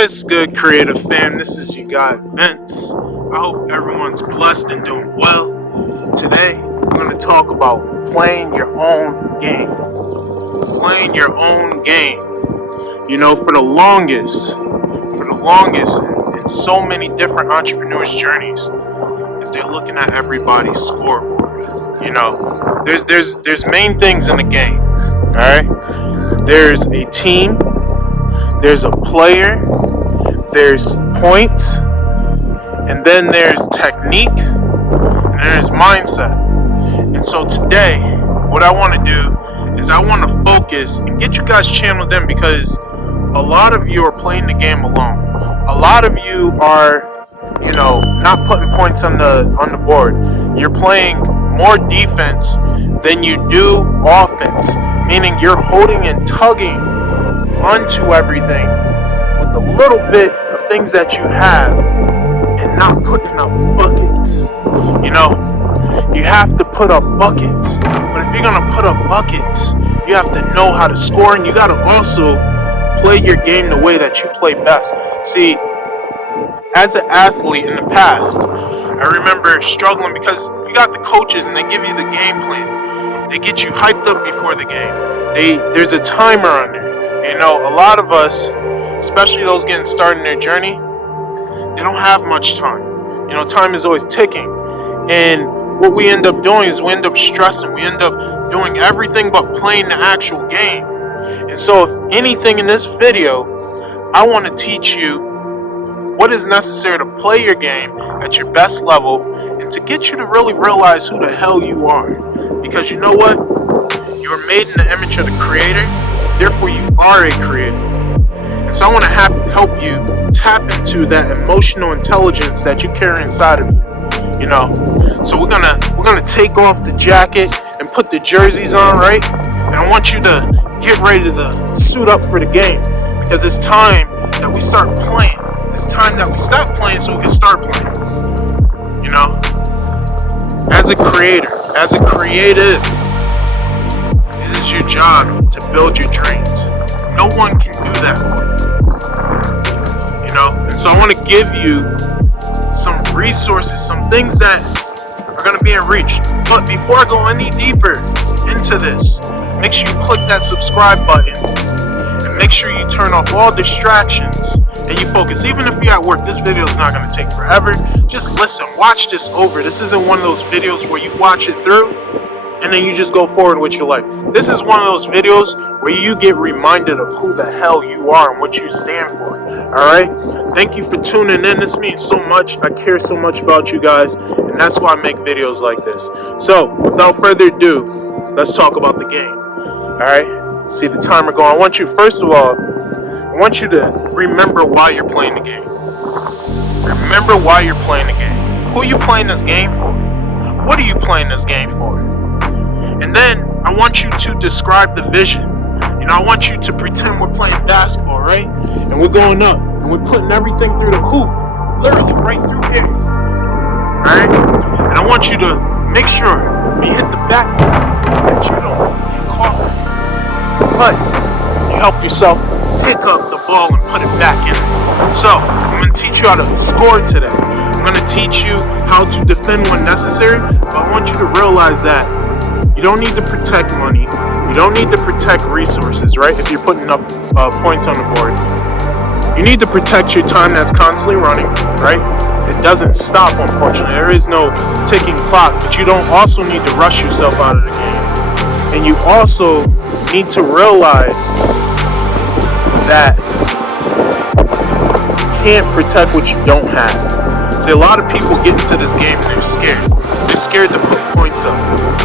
What's good, creative fam? This is your guy Vince. I hope everyone's blessed and doing well. Today, we're going to talk about playing your own game. Playing your own game. You know, for the longest, in so many different entrepreneurs' journeys, is they're looking at everybody's scoreboard. You know, there's main things in the game. All right, there's a team, there's a player, there's points, and then there's technique, and there's mindset. And so today, what I want to do is I want to focus and get you guys channeled in, because a lot of you are playing the game alone. A lot of you are, not putting points on the board. You're playing more defense than you do offense, meaning you're holding and tugging onto everything with a little bit of things that you have and not putting up buckets. You have to put up buckets, but if you're gonna put up buckets, you have to know how to score, and you got to also play your game the way that you play best. See, as an athlete in the past, I remember struggling because you got the coaches and they give you the game plan. They get you hyped up before the game. There's a timer on there. A lot of us, especially those getting started in their journey, they don't have much time. Time is always ticking. And what we end up doing is we end up stressing. We end up doing everything but playing the actual game. And so if anything in this video, I want to teach you what is necessary to play your game at your best level and to get you to really realize who the hell you are. Because you know what? You are made in the image of the Creator. Therefore, you are a creator. And so I want to help you tap into that emotional intelligence that you carry inside of you. So we're gonna take off the jacket and put the jerseys on, right? And I want you to get ready to suit up for the game, because it's time that we start playing. It's time that we stop playing so we can start playing. As a creator, as a creative, it is your job to build your dreams. No one can do that for you. And so I want to give you some resources, some things that are going to be in reach. But before I go any deeper into this, make sure you click that subscribe button and make sure you turn off all distractions and you focus. Even if you're at work, this video is not going to take forever. Just listen, watch this over. This isn't one of those videos where you watch it through and then you just go forward with your life. This is one of those videos where you get reminded of who the hell you are and what you stand for. Alright? Thank you for tuning in. This means so much. I care so much about you guys, and that's why I make videos like this. So, without further ado, let's talk about the game. Alright? See the timer going. I want you to remember why you're playing the game. Remember why you're playing the game. Who are you playing this game for? What are you playing this game for? And then I want you to describe the vision. I want you to pretend we're playing basketball, right? And we're going up and we're putting everything through the hoop, literally right through here. Alright? And I want you to make sure when you hit the back that you don't get caught. But you help yourself pick up the ball and put it back in. So, I'm going to teach you how to score today. I'm going to teach you how to defend when necessary. But I want you to realize that you don't need to protect money. You don't need to protect resources, right? If you're putting up points on the board. You need to protect your time that's constantly running, right? It doesn't stop, unfortunately. There is no ticking clock. But you don't also need to rush yourself out of the game. And you also need to realize that you can't protect what you don't have. See, a lot of people get into this game and they're scared. They're scared to put points up.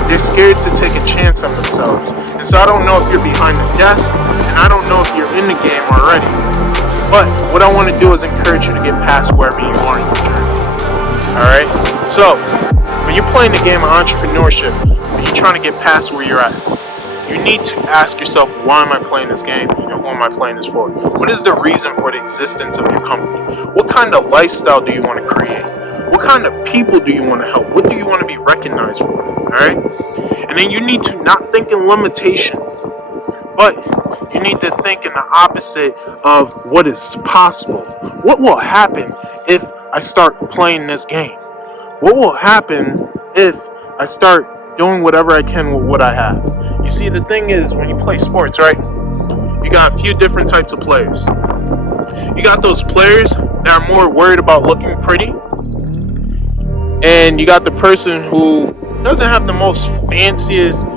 They're scared to take a chance on themselves. And so I don't know if you're behind the desk, and I don't know if you're in the game already. But what I want to do is encourage you to get past wherever you are in your journey. Alright? So, when you're playing the game of entrepreneurship, and you're trying to get past where you're at, you need to ask yourself, why am I playing this game? And who am I playing this for? What is the reason for the existence of your company? What kind of lifestyle do you want to create? What kind of people do you want to help? What do you want to be recognized for? Alright? And then you need to not think in limitation, but You need to think in the opposite of what is possible. What will happen if I start playing this game? What will happen if I start doing whatever I can with what I have? You see, the thing is, when you play sports, right, you got a few different types of players. You got those players that are more worried about looking pretty, and you got the person who doesn't have the most fanciest,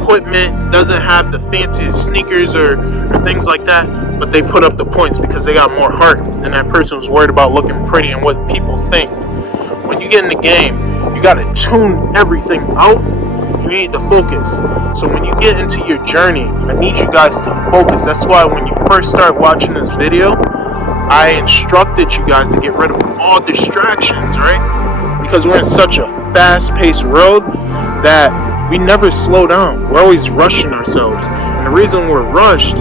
equipment, doesn't have the fanciest sneakers or things like that, but they put up the points because they got more heart than that person who's worried about looking pretty and what people think. When you get in the game, you got to tune everything out. You need to focus. So when you get into your journey, I need you guys to focus. That's why when you first start watching this video, I instructed you guys to get rid of all distractions, right? Because we're in such a fast-paced world that we never slow down. We're always rushing ourselves. And the reason we're rushed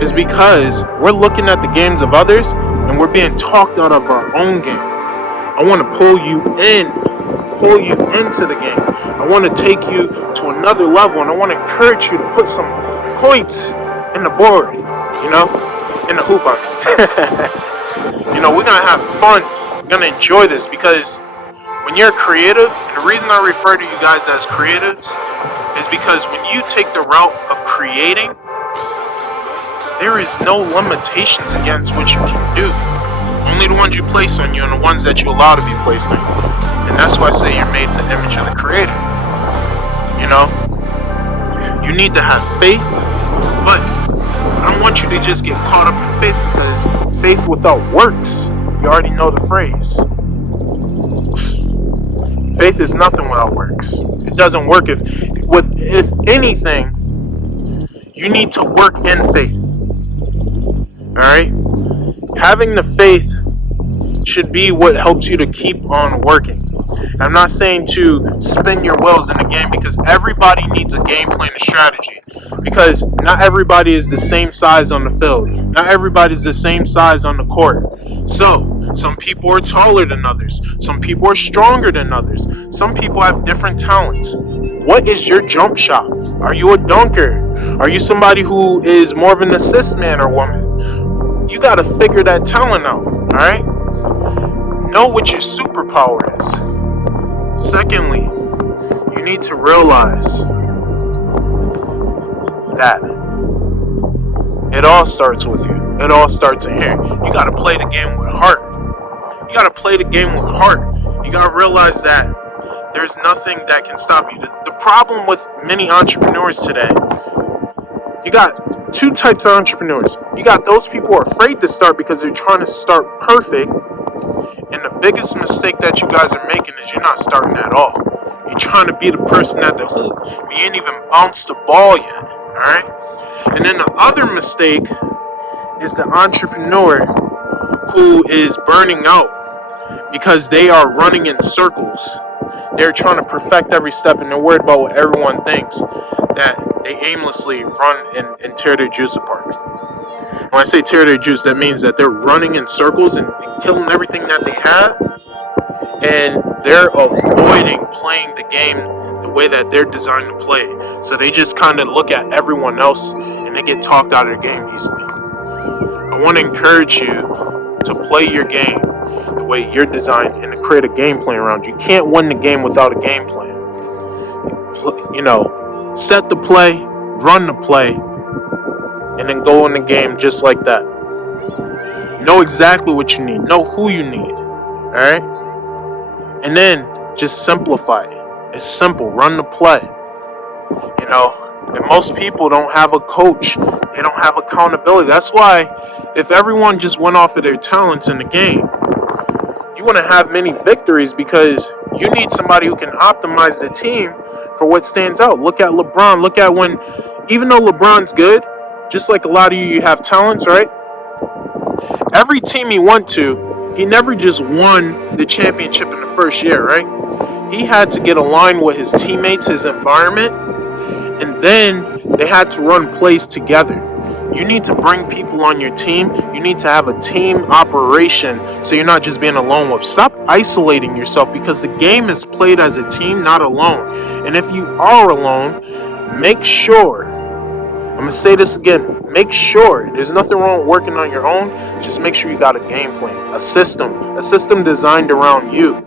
is because we're looking at the games of others and we're being talked out of our own game. I want to pull you into the game. I want to take you to another level, and I want to encourage you to put some points in the board, in the hoop. We're gonna have fun. We're gonna enjoy this because when you're creative, and the reason I refer to you guys as creatives is because when you take the route of creating, there is no limitations against what you can do. Only the ones you place on you and the ones that you allow to be placed on you. And that's why I say you're made in the image of the Creator. You need to have faith, but I don't want you to just get caught up in faith, because faith without works, you already know the phrase. Faith is nothing without works. It doesn't work if anything, you need to work in faith. Alright? Having the faith should be what helps you to keep on working. I'm not saying to spin your wheels in the game, because everybody needs a game plan and strategy. Because not everybody is the same size on the field. Not everybody is the same size on the court. So, some people are taller than others. Some people are stronger than others. Some people have different talents. What is your jump shot? Are you a dunker? Are you somebody who is more of an assist man or woman? You got to figure that talent out, alright? Know what your superpower is. Secondly, you need to realize that it all starts with you. It all starts in here. You got to play the game with heart. You got to play the game with heart. You got to realize that there's nothing that can stop you. The problem with many entrepreneurs today, you got two types of entrepreneurs. You got those people who are afraid to start because they're trying to start perfect. And the biggest mistake that you guys are making is you're not starting at all. You're trying to be the person at the hoop when you ain't even bounced the ball yet. Alright? And then the other mistake is the entrepreneur who is burning out because they are running in circles. They're trying to perfect every step, and they're worried about what everyone thinks, that they aimlessly run and tear their juice apart. When I say tear their juice, that means that they're running in circles and killing everything that they have, and they're avoiding playing the game the way that they're designed to play. So they just kind of look at everyone else and they get talked out of their game easily. I want to encourage you to play your game the way you're designed and to create a game plan around you. You can't win the game without a game plan. Set the play, run the play, and then go in the game just like that. Know exactly what you need. Know who you need. Alright? And then just simplify it. It's simple. Run the play. And most people don't have a coach. They don't have accountability. That's why if everyone just went off of their talents in the game, you want to have many victories, because you need somebody who can optimize the team for what stands out. Look at LeBron. Look at when, even though LeBron's good, just like a lot of you have talents, right? Every team he went to, he never just won the championship in the first year, right? He had to get aligned with his teammates, his environment, and then they had to run plays together. You need to bring people on your team. You need to have a team operation, so you're not just being alone. Stop isolating yourself, because the game is played as a team, not alone. And if you are alone, make sure I'm going to say this again. Make sure, there's nothing wrong with working on your own. Just make sure you got a game plan, a system designed around you.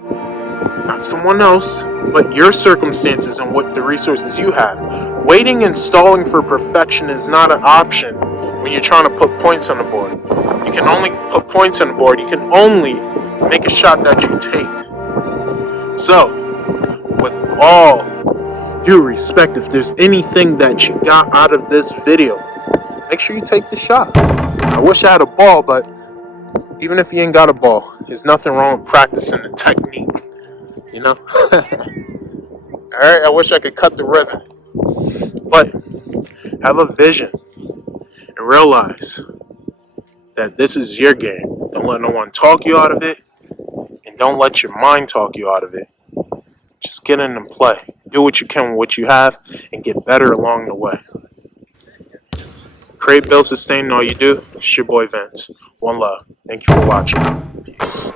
Not someone else, but your circumstances and what the resources you have. Waiting and stalling for perfection is not an option when you're trying to put points on the board. You can only put points on the board. You can only make a shot that you take. So, with all due respect, if there's anything that you got out of this video, make sure you take the shot. I wish I had a ball, but even if you ain't got a ball, there's nothing wrong with practicing the technique. You know? Alright, I wish I could cut the ribbon. But have a vision and realize that this is your game. Don't let no one talk you out of it, and don't let your mind talk you out of it. Just get in and play. Do what you can with what you have and get better along the way. Create, build, sustain in all you do. It's your boy Vince. One love. Thank you for watching. Peace.